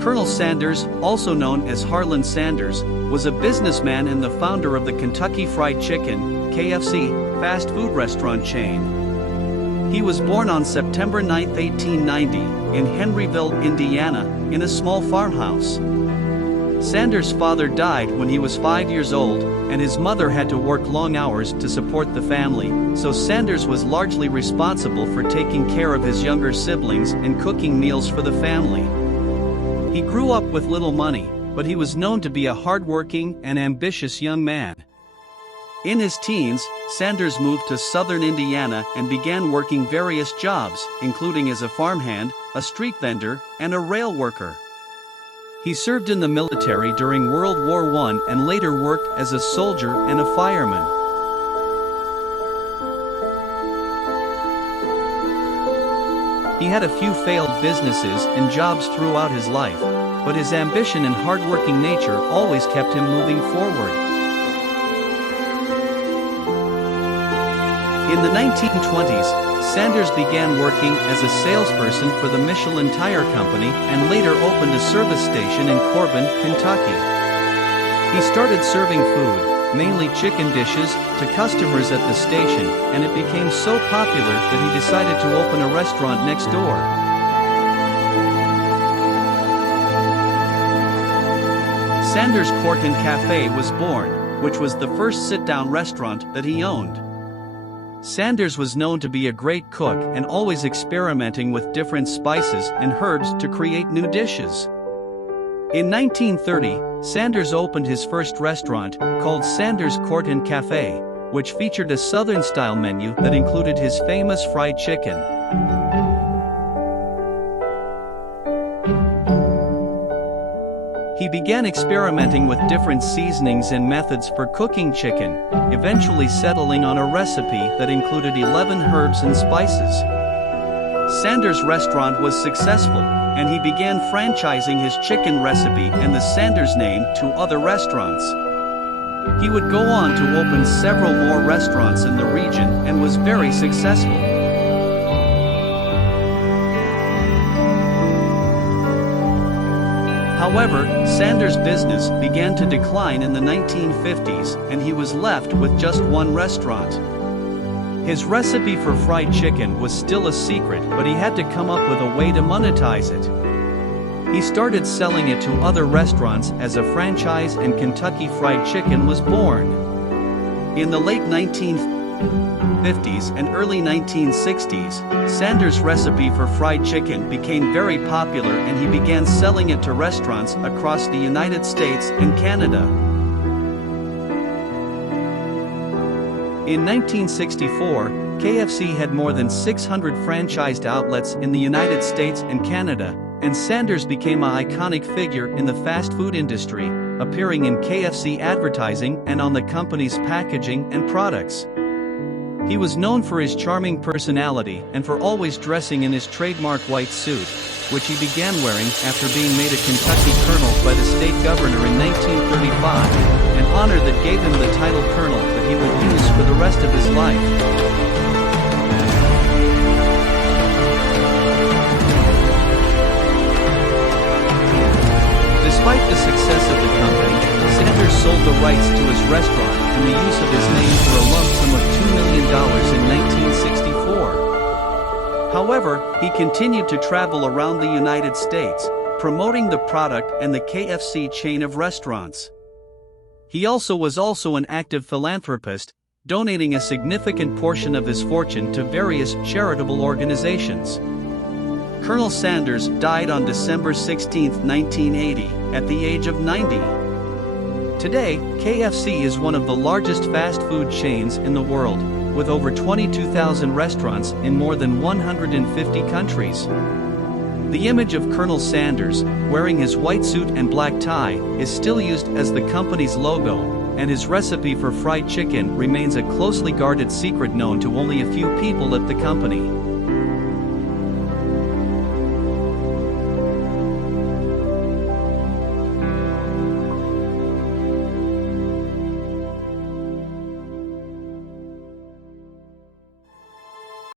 Colonel Sanders, also known as Harland Sanders, was a businessman and the founder of the Kentucky Fried Chicken (KFC) fast food restaurant chain. He was born on September 9, 1890, in Henryville, Indiana, in a small farmhouse. Sanders' father died when he was 5 years old, and his mother had to work long hours to support the family, so Sanders was largely responsible for taking care of his younger siblings and cooking meals for the family. He grew up with little money, but he was known to be a hardworking and ambitious young man. In his teens, Sanders moved to southern Indiana and began working various jobs, including as a farmhand, a street vendor, and a rail worker. He served in the military during World War I and later worked as a soldier and a fireman. He had a few failed businesses and jobs throughout his life, but his ambition and hardworking nature always kept him moving forward. In the 1920s, Sanders began working as a salesperson for the Michelin Tire Company and later opened a service station in Corbin, Kentucky. He started serving food, mainly chicken dishes, to customers at the station, and it became so popular that he decided to open a restaurant next door. Sanders Court and Cafe was born, which was the first sit-down restaurant that he owned. Sanders was known to be a great cook and always experimenting with different spices and herbs to create new dishes. In 1930, Sanders opened his first restaurant, called Sanders Court and Cafe, which featured a Southern-style menu that included his famous fried chicken. He began experimenting with different seasonings and methods for cooking chicken, eventually settling on a recipe that included 11 herbs and spices. Sanders' restaurant was successful, and he began franchising his chicken recipe and the Sanders name to other restaurants. He would go on to open several more restaurants in the region and was very successful. However, Sanders' business began to decline in the 1950s and he was left with just one restaurant. His recipe for fried chicken was still a secret, but he had to come up with a way to monetize it. He started selling it to other restaurants as a franchise, and Kentucky Fried Chicken was born. In the late 1950s and early 1960s, Sanders' recipe for fried chicken became very popular and he began selling it to restaurants across the United States and Canada. In 1964, KFC had more than 600 franchised outlets in the United States and Canada, and Sanders became an iconic figure in the fast food industry, appearing in KFC advertising and on the company's packaging and products. He was known for his charming personality and for always dressing in his trademark white suit, which he began wearing after being made a Kentucky colonel by the state governor in 1935, an honor that gave him the title colonel that he would use for the rest of his life. Despite the success of the company, Sanders sold the rights to his restaurant and the use of his name for a lump sum of $2 million in 1964. However, he continued to travel around the United States, promoting the product and the KFC chain of restaurants. He was also an active philanthropist, donating a significant portion of his fortune to various charitable organizations. Colonel Sanders died on December 16, 1980, at the age of 90. Today, KFC is one of the largest fast food chains in the world, with over 22,000 restaurants in more than 150 countries. The image of Colonel Sanders, wearing his white suit and black tie, is still used as the company's logo, and his recipe for fried chicken remains a closely guarded secret known to only a few people at the company.